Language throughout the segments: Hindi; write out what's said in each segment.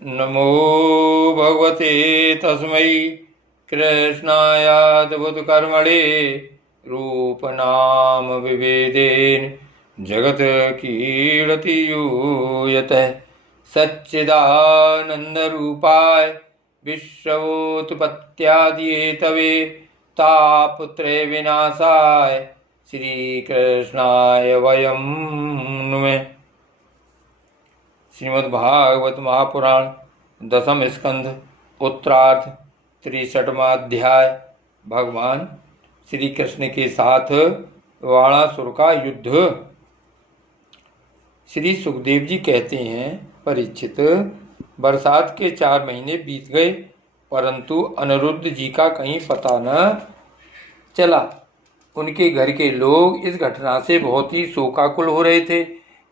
नमो भगवते तस्मै कृष्णायाद्भुतकर्मणे रूपनाम विभेदेन जगत कीर्ति यूयतः सच्चिदानन्दरूपाय विश्वोत्पत्त्यादिहेतवे तापत्रय विनाशाय श्रीकृष्णाय वयं नुमः। श्रीमद्भागवत महापुराण दसम स्कंध उत्तरार्ध 63वां अध्याय। भगवान श्री कृष्ण के साथ वाणासुर का युद्ध। श्री सुखदेव जी कहते हैं, परीक्षित, बरसात के 4 महीने बीत गए परंतु अनिरुद्ध जी का कहीं पता न चला। उनके घर के लोग इस घटना से बहुत ही शोकाकुल हो रहे थे।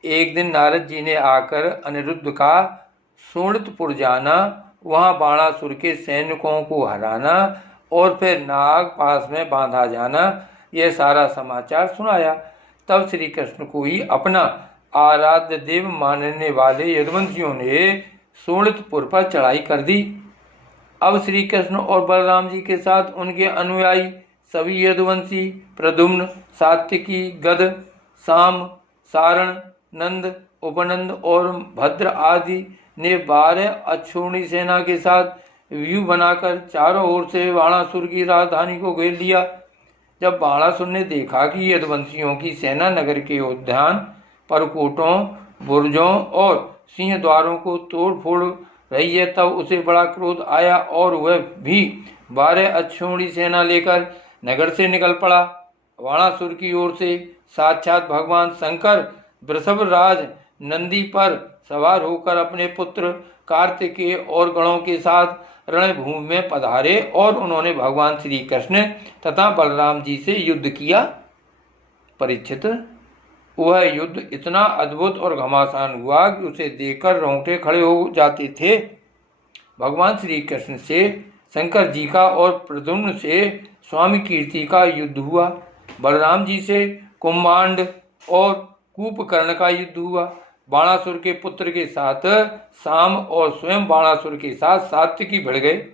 एक दिन नारद जी ने आकर अनिरुद्ध का शोणितपुर जाना, वहां बाणासुर के सैनिकों को हराना और फिर नाग पास में बांधा जाना, यह सारा समाचार सुनाया। तब श्री कृष्ण को ही अपना आराध्य देव मानने वाले यदुवंशियों ने शोणितपुर पर चढ़ाई कर दी। अब श्री कृष्ण और बलराम जी के साथ उनके अनुयायी सभी यदुवंशी प्रद्युम्न, सात्विकी, गद, साम, सारण, नंद, उपनंद और भद्र आदि ने 12 अक्षौणी सेना के साथ व्यूह बनाकर चारों ओर से बाणासुर की राजधानी को घेर लिया। जब बाणासुर ने देखा कि यदुवंशियों की सेना नगर के उद्यान, परकोटों, बुर्जों और सिंह द्वारों को तोड़ फोड़ रही है, तब उसे बड़ा क्रोध आया और वह भी 12 अक्षौणी सेना लेकर नगर से निकल पड़ा। बाणासुर की ओर से साक्षात भगवान शंकर वृषभ राज नंदी पर सवार होकर अपने पुत्र कार्तिकेय और गणों के साथ रणभूमि में पधारे और उन्होंने भगवान श्री कृष्ण तथा बलराम जी से युद्ध किया। परीक्षित, वह युद्ध इतना अद्भुत और घमासान हुआ कि उसे देखकर रोंगटे खड़े हो जाते थे। भगवान श्री कृष्ण से शंकर जी का और प्रद्युम्न से स्वामी कीर्ति का युद्ध हुआ। बलराम जी से कुम्भांड और कूपकर्ण का युद्ध हुआ। बाणासुर के पुत्र के साथ साम और स्वयं बाणासुर के साथ सात्विकी भिड़ गए।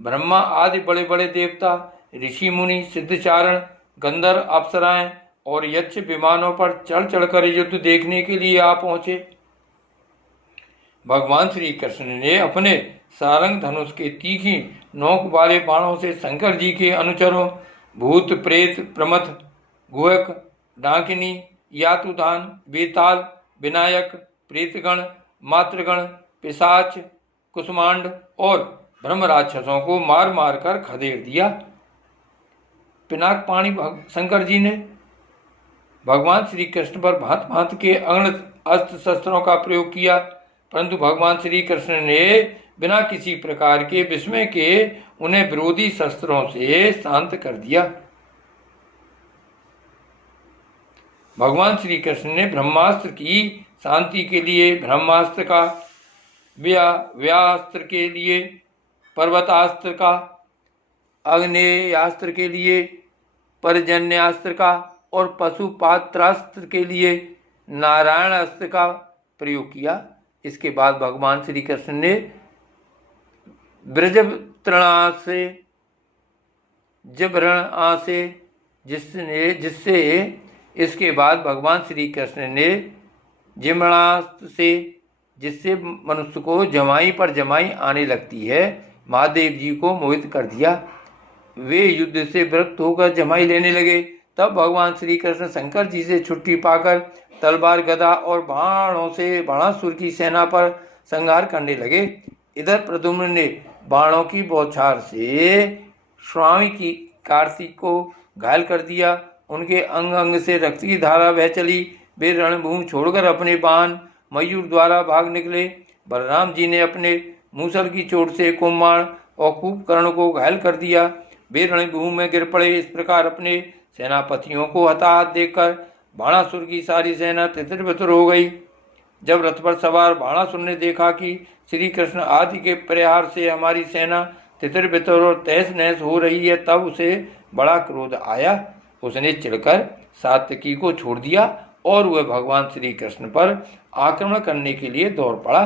ब्रह्मा आदि बड़े बड़े देवता, ऋषि मुनि, सिद्धचारण, गंधर्व, अप्सराएं और यक्ष विमानों पर चढ़ चढ़कर युद्ध देखने के लिए आ पहुंचे। भगवान श्री कृष्ण ने अपने सारंग धनुष के तीखी नोक वाले बाणों से शंकर जी के अनुचरों भूत, प्रेत, प्रमथ, गुहक, डाकिनी, यातुधान, बेताल, विनायक, प्रेतगण, मातृगण, पिशाच, कुसुमांड और ब्रह्म राक्षसों को मार मार कर खदेड़ दिया। पिनाक पाणी शंकर जी ने भगवान श्री कृष्ण पर भांत भांत के अगणित अस्त्र शस्त्रों का प्रयोग किया, परंतु भगवान श्री कृष्ण ने बिना किसी प्रकार के विस्मय के उन्हें विरोधी शस्त्रों से शांत कर दिया। भगवान श्री कृष्ण ने ब्रह्मास्त्र की शांति के लिए ब्रह्मास्त्र का, व्यास्त्र के लिए पर्वतास्त्र का, अग्नेयास्त्र के लिए पर्जन्यास्त्र का और पशुपात्रास्त्र के लिए नारायण अस्त्र का प्रयोग किया। इसके बाद भगवान श्री कृष्ण ने ब्रजतृणासे, जबरणासे, जिससे इसके बाद भगवान श्री कृष्ण ने जिमणास्त्र से, जिससे मनुष्य को जमाई पर जमाई आने लगती है, महादेव जी को मोहित कर दिया। वे युद्ध से विरक्त होकर जमाई लेने लगे। तब भगवान श्री कृष्ण शंकर जी से छुट्टी पाकर तलवार, गदा और बाणों से बाणासुर की सेना पर संहार करने लगे। इधर प्रद्युम्न ने बाणों की बौछार से स्वामी की कार्तिक को घायल कर दिया। उनके अंग अंग से रक्त की धारा बह चली। वे रणभूमि छोड़कर अपने वाहन मयूर द्वारा भाग निकले। बलराम जी ने अपने मूसल की चोट से कुम्हार और कूपकर्ण को घायल कर दिया। वे रणभूमि में गिर पड़े। इस प्रकार अपने सेनापतियों को हताहत देखकर बाणासुर की सारी सेना तितर बितर हो गई। जब रथ पर सवार बाणासुर ने देखा कि श्री कृष्ण आदि के प्रहार से हमारी सेना तितर बितर और तहस नहस हो रही है, तब उसे बड़ा क्रोध आया। उसने चिढ़कर सात्यकी को छोड़ दिया और वह भगवान श्री कृष्ण पर आक्रमण करने के लिए दौड़ पड़ा।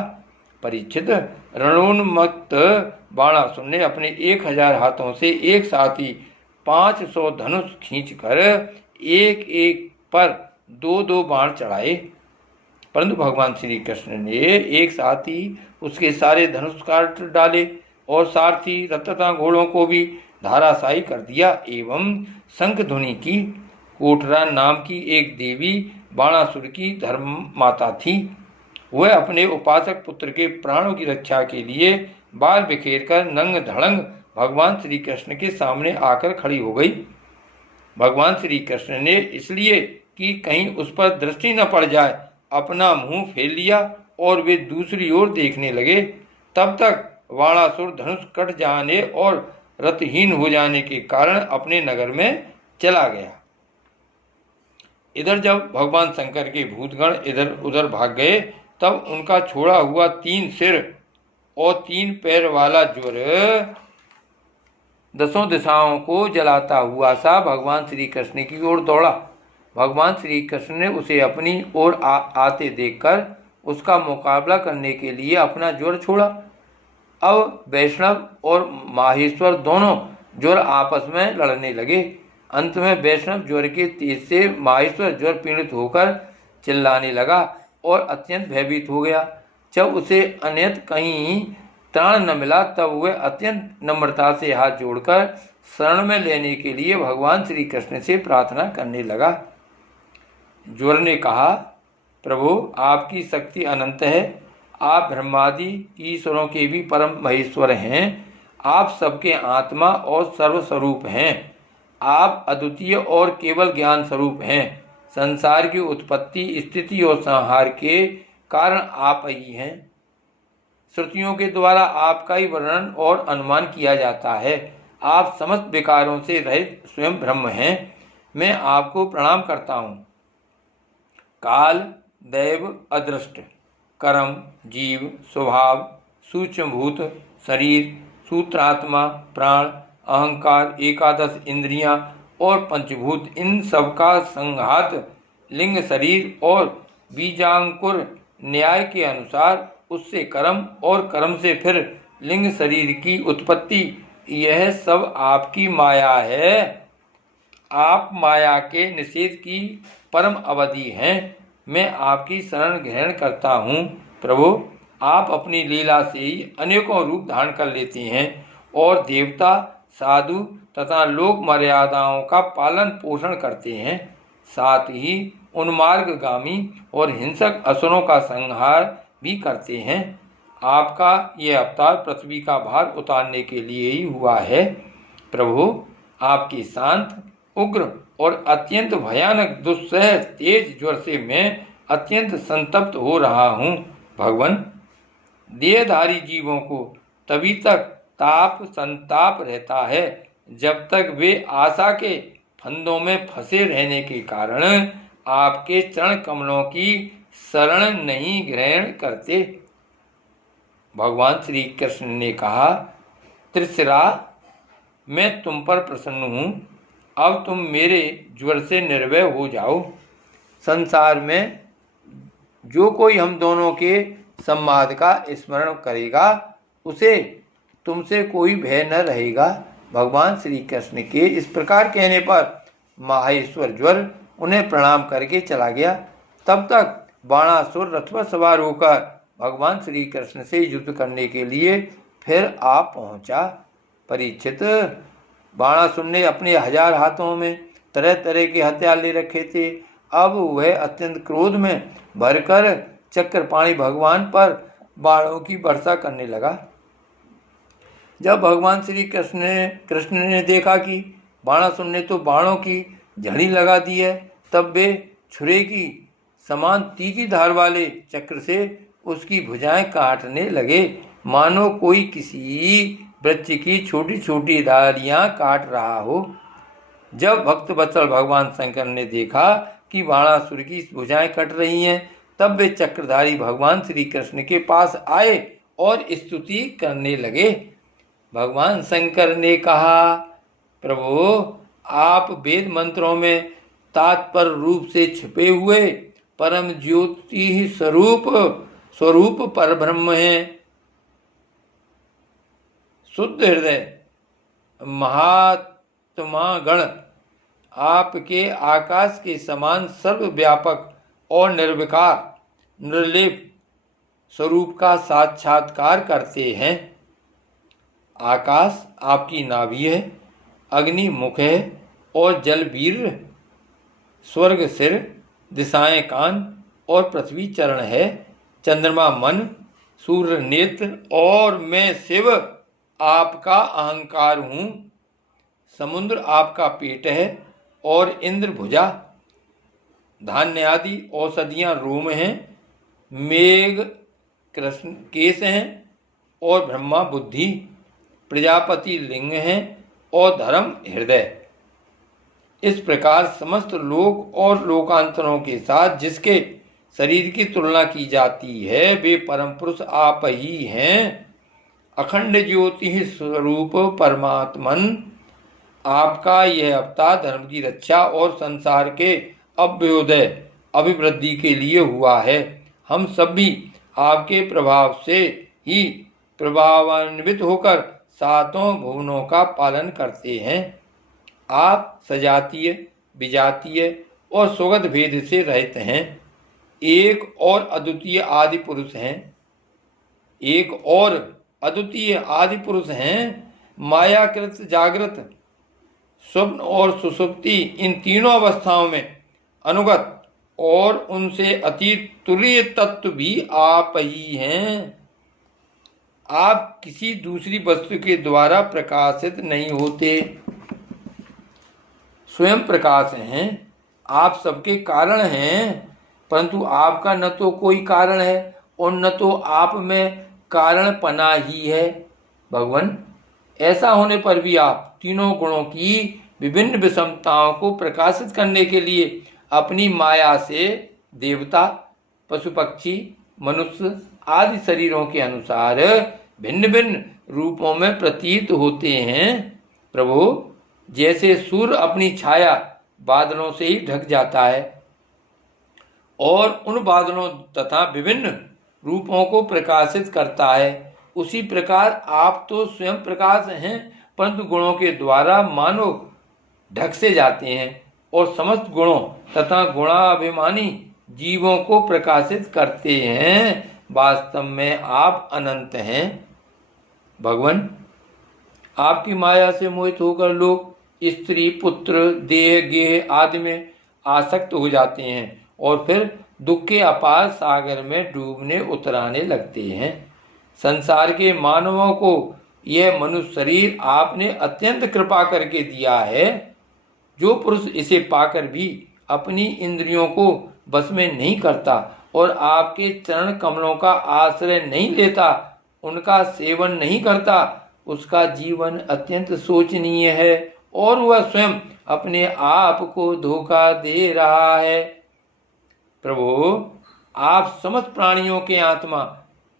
परीक्षित, रणोन्मत्त बाणासुर ने अपने 1000 हाथों से एक साथ ही 500 धनुष खींचकर एक एक पर 2-2 बाण चढ़ाए, परंतु भगवान श्री कृष्ण ने एक साथ ही उसके सारे धनुष काट डाले और सारथी रथ तथा घोड़ों को भी धाराशायी कर दिया। एवं शंख ध्वनि की कोटरा नाम की एक देवी बाणासुर की धर्म माता थी। वह अपने उपासक पुत्र के प्राणों की रक्षा के लिए बाल बिखेर कर नंग धड़ंग भगवान श्री कृष्ण के सामने आकर खड़ी हो गई। भगवान श्री कृष्ण ने इसलिए कि कहीं उस पर दृष्टि न पड़ जाए अपना मुंह फेर लिया और वे दूसरी ओर देखने लगे। तब तक बाणासुर धनुष कट जाने और रथहीन हो जाने के कारण अपने नगर में चला गया। इधर जब भगवान शंकर के भूतगण इधर उधर भाग गए तब उनका छोड़ा हुआ 3 सिर और 3 पैर वाला ज्वर 10 दिशाओं को जलाता हुआ सा भगवान श्री कृष्ण की ओर दौड़ा। भगवान श्री कृष्ण ने उसे अपनी ओर आते देखकर उसका मुकाबला करने के लिए अपना ज्वर छोड़ा। अब वैष्णव और माहेश्वर दोनों ज्वर आपस में लड़ने लगे। अंत में वैष्णव ज्वर के तेज से माहेश्वर ज्वर पीड़ित होकर चिल्लाने लगा और अत्यंत भयभीत हो गया। जब उसे अन्यत्र कहीं त्राण न मिला तब वह अत्यंत नम्रता से हाथ जोड़कर शरण में लेने के लिए भगवान श्री कृष्ण से प्रार्थना करने लगा। ज्वर ने कहा, प्रभु आपकी शक्ति अनंत है, आप ब्रह्मादि ईश्वरों के भी परम महेश्वर हैं, आप सबके आत्मा और सर्वस्वरूप हैं, आप अद्वितीय और केवल ज्ञान स्वरूप हैं। संसार की उत्पत्ति स्थिति और संहार के कारण आप ही हैं। श्रुतियों के द्वारा आपका ही वर्णन और अनुमान किया जाता है। आप समस्त विकारों से रहित स्वयं ब्रह्म हैं। मैं आपको प्रणाम करता हूँ। काल, दैव, अदृष्ट, कर्म, जीव, स्वभाव, सूक्ष्मभूत, शरीर, सूत्रात्मा, प्राण, अहंकार, 11 इंद्रियां और पंचभूत, इन सब का संघात लिंग शरीर और बीजांकुर न्याय के अनुसार उससे कर्म और कर्म से फिर लिंग शरीर की उत्पत्ति, यह सब आपकी माया है। आप माया के निषेध की परम अवधि हैं। मैं आपकी शरण ग्रहण करता हूँ। प्रभु आप अपनी लीला से ही अनेकों रूप धारण कर लेते हैं और देवता, साधु तथा लोक मर्यादाओं का पालन पोषण करते हैं। साथ ही उन्मार्गगामी और हिंसक असुरों का संहार भी करते हैं। आपका यह अवतार पृथ्वी का भार उतारने के लिए ही हुआ है। प्रभु आपके शांत, उग्र और अत्यंत भयानक दुस्सह तेज ज्वर से मैं अत्यंत संतप्त हो रहा हूँ। भगवान, देहधारी जीवों को तभी तक ताप संताप रहता है जब तक वे आशा के फंदों में फंसे रहने के कारण आपके चरण कमलों की शरण नहीं ग्रहण करते। भगवान श्री कृष्ण ने कहा, त्रिशिरा, मैं तुम पर प्रसन्न हूँ। अब तुम मेरे ज्वर से निर्भय हो जाओ। संसार में जो कोई हम दोनों के संवाद का स्मरण करेगा उसे तुमसे कोई भय न रहेगा। भगवान श्री कृष्ण के इस प्रकार कहने पर माहेश्वर ज्वर उन्हें प्रणाम करके चला गया। तब तक बाणासुर रथ पर सवार होकर भगवान श्री कृष्ण से युद्ध करने के लिए फिर आ पहुंचा। परीक्षित, बाणासुर ने अपने 1000 हाथों में तरह तरह के हथियार ले रखे थे। अब वह अत्यंत क्रोध में भरकर चक्रपाणी भगवान पर बाणों की वर्षा करने लगा। जब भगवान श्री कृष्ण ने देखा कि बाणासुर ने तो बाणों की झड़ी लगा दी है, तब वे छुरे की समान तीखी धार वाले चक्र से उसकी भुजाएं काटने लगे, मानो कोई किसी वृक्ष की छोटी छोटी डालियां काट रहा हो। जब भक्त वत्सल भगवान शंकर ने देखा कि बाणासुर की भुजाएं कट रही हैं, तब वे चक्रधारी भगवान श्री कृष्ण के पास आए और स्तुति करने लगे। भगवान शंकर ने कहा, प्रभु आप वेद मंत्रों में तात्पर्य रूप से छिपे हुए परम ज्योति स्वरूप स्वरूप परब्रह्म हैं। शुद्ध हृदय महात्मागण आपके आकाश के समान सर्वव्यापक और निर्विकार निर्लेप स्वरूप का साक्षात्कार करते हैं। आकाश आपकी नाभि है, अग्नि मुख है और जल वीर्य, स्वर्ग सिर, दिशाएं कान और पृथ्वी चरण है। चंद्रमा मन, सूर्य नेत्र और मैं शिव आपका अहंकार हूँ। समुद्र आपका पेट है और इंद्र भुजा। धान्य आदि औषधियाँ रोम हैं। मेघ कृष्ण केश हैं और ब्रह्मा बुद्धि। प्रजापति लिंग हैं और धर्म हृदय। इस प्रकार समस्त लोक और लोकांतरों के साथ जिसके शरीर की तुलना की जाती है वे परम पुरुष आप ही हैं। अखंड ज्योति स्वरूप परमात्मन आपका यह अवतार धर्म की रक्षा और संसार के अभ्युदय अभिवृद्धि के लिए हुआ है। हम सभी आपके प्रभाव से ही प्रभावान्वित होकर सातों भुवनों का पालन करते हैं। आप सजातीय, विजातीय और स्वगत भेद से रहित हैं। एक और अद्वितीय आदि पुरुष हैं। एक और अद्वितीय आदि पुरुष हैं। मायाकृत जागृत, स्वप्न और सुषुप्ति इन तीनों अवस्थाओं में अनुगत और उनसे अतीत तुरीय तत्व भी आप ही हैं। आप किसी दूसरी वस्तु के द्वारा प्रकाशित नहीं होते, स्वयं प्रकाश हैं। आप सबके कारण हैं, परंतु आपका न तो कोई कारण है और न तो आप में कारण पना ही है। भगवान, ऐसा होने पर भी आप तीनों गुणों की विभिन्न विषमताओं को प्रकाशित करने के लिए अपनी माया से देवता, पशु पक्षी, मनुष्य आदि शरीरों के अनुसार भिन्न भिन्न रूपों में प्रतीत होते हैं। प्रभु, जैसे सूर्य अपनी छाया बादलों से ही ढक जाता है और उन बादलों तथा विभिन्न रूपों को प्रकाशित करता है, उसी प्रकार आप तो स्वयं प्रकाश हैं, परंतु गुणों के द्वारा मानो ढक से जाते हैं और समस्त गुणों तथा गुणाभिमानी जीवों को प्रकाशित करते हैं। वास्तव में आप अनंत हैं। भगवान, आपकी माया से मोहित होकर लोग स्त्री, पुत्र, देह, गेह आदि में आसक्त हो जाते हैं और फिर दुख के अपार सागर में डूबने उतराने लगते हैं। संसार के मानवों को यह मनुष्य शरीर आपने अत्यंत कृपा करके दिया है। जो पुरुष इसे पाकर भी अपनी इंद्रियों को बस में नहीं करता और आपके चरण कमलों का आश्रय नहीं लेता, उनका सेवन नहीं करता, उसका जीवन अत्यंत शोचनीय है और वह स्वयं अपने आप को धोखा दे रहा है। प्रभु, आप समस्त प्राणियों के आत्मा,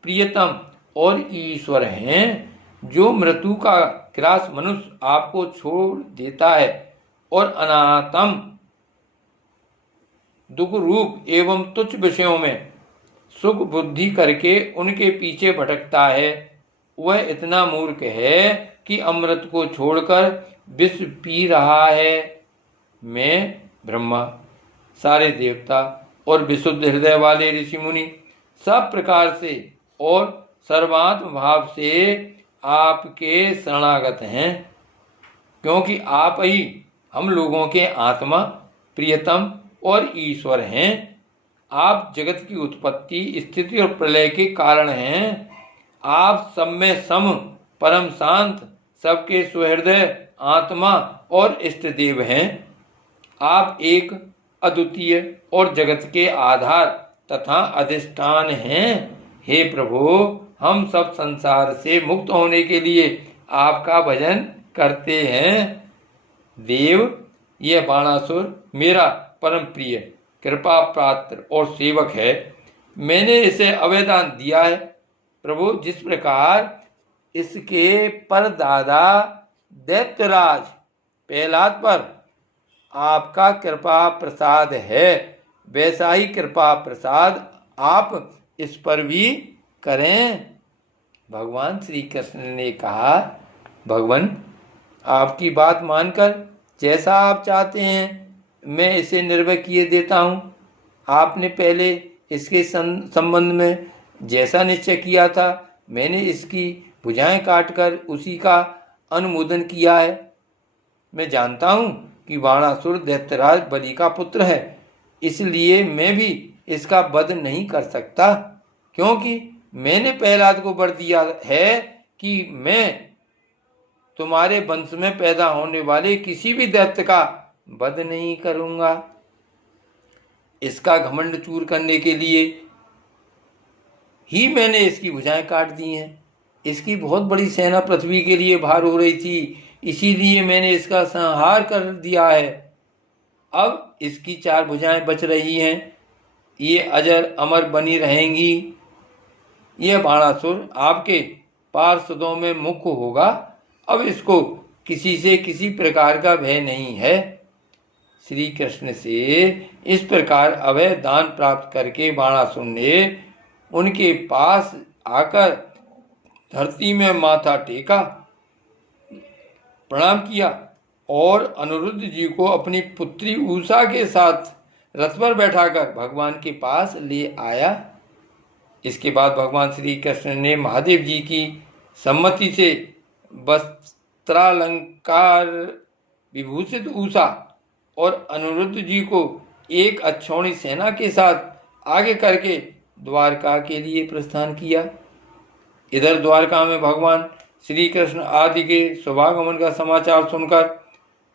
प्रियतम और ईश्वर हैं। जो मृत्यु का ग्रास मनुष्य आपको छोड़ देता है और अनाहतम दुख रूप एवं तुच्छ विषयों में सुख बुद्धि करके उनके पीछे भटकता है, वह इतना मूर्ख है कि अमृत को छोड़कर विष पी रहा है। मैं, ब्रह्मा, सारे देवता और विशुद्ध हृदय वाले ऋषि मुनि सब प्रकार से और सर्वात्म भाव से आपके शरणागत हैं, क्योंकि आप ही हम लोगों के आत्मा, प्रियतम और ईश्वर हैं। आप जगत की उत्पत्ति, स्थिति और प्रलय के कारण हैं। आप सब में सम, परम शांत, सबके सुहृदय आत्मा और इष्ट देव हैं। आप एक अद्वितीय और जगत के आधार तथा अधिष्ठान हैं। हे प्रभु, हम सब संसार से मुक्त होने के लिए आपका भजन करते हैं। देव, यह बाणासुर मेरा परम प्रिय, कृपा पात्र और सेवक है। मैंने इसे अवैधान दिया है। प्रभु, जिस प्रकार इसके परदादा दैत्यराज प्रहलाद पर आपका कृपा प्रसाद है, वैसा ही कृपा प्रसाद आप इस पर भी करें। भगवान श्री कृष्ण ने कहा, भगवान आपकी बात मानकर जैसा आप चाहते हैं मैं इसे निर्भय किए देता हूँ। आपने पहले इसके संबंध में जैसा निश्चय किया था मैंने इसकी भुजाएं काटकर उसी का अनुमोदन किया है। मैं जानता हूँ कि बाणासुर दैत्यराज बलि का पुत्र है, इसलिए मैं भी इसका वध नहीं कर सकता, क्योंकि मैंने प्रहलाद को वर दिया है कि मैं तुम्हारे वंश में पैदा होने वाले किसी भी दैत्य का वध नहीं करूंगा। इसका घमंड चूर करने के लिए ही मैंने इसकी भुजाएं काट दी हैं। इसकी बहुत बड़ी सेना पृथ्वी के लिए भार हो रही थी, इसीलिए मैंने इसका संहार कर दिया है। अब इसकी 4 भुजाएं बच रही हैं, ये अजर अमर बनी रहेंगी। यह बाणासुर आपके पार्षदों में मुख्य होगा। अब इसको किसी से किसी प्रकार का भय नहीं है। श्री कृष्ण से इस प्रकार अभय दान प्राप्त करके बाणासुर ने उनके पास आकर धरती में माथा टेका, प्रणाम किया और अनिरुद्ध जी को अपनी पुत्री उषा के साथ रथ पर बैठाकर भगवान के पास ले आया। इसके बाद भगवान श्री कृष्ण ने महादेव जी की सम्मति से वस्त्रालंकार विभूषित उषा और अनिरुद्ध जी को एक अक्षौणी सेना के साथ आगे करके द्वारका के लिए प्रस्थान किया। इधर द्वारका में भगवान श्री कृष्ण आदि के शुभागमन का समाचार सुनकर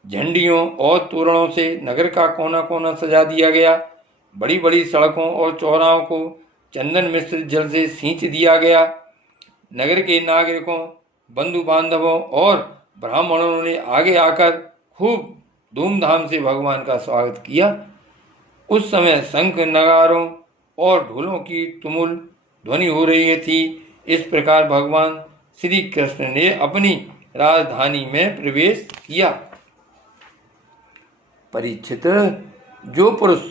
झंडियों और तोरणों से नगर का कोना कोना सजा दिया गया। बड़ी बड़ी सड़कों और चौराहों को चंदन मिश्रित जल से सींच दिया गया। नगर के नागरिकों, बंधु बांधवों और ब्राह्मणों ने आगे आकर खूब धूमधाम से भगवान का स्वागत किया। उस समय शंख, नगारों और ढोलों की तुमुल ध्वनि हो रही थी। इस प्रकार भगवान श्री कृष्ण ने अपनी राजधानी में प्रवेश किया। परीक्षित, जो पुरुष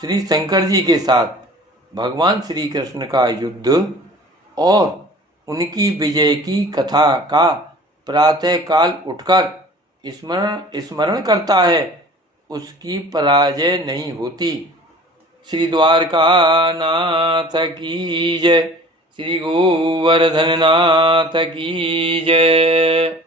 श्री शंकर जी के साथ भगवान श्री कृष्ण का युद्ध और उनकी विजय की कथा का प्रातः काल उठकर स्मरण करता है उसकी पराजय नहीं होती। श्री द्वारका नाथ की जय, श्री गोवर्धन नाथ की जय।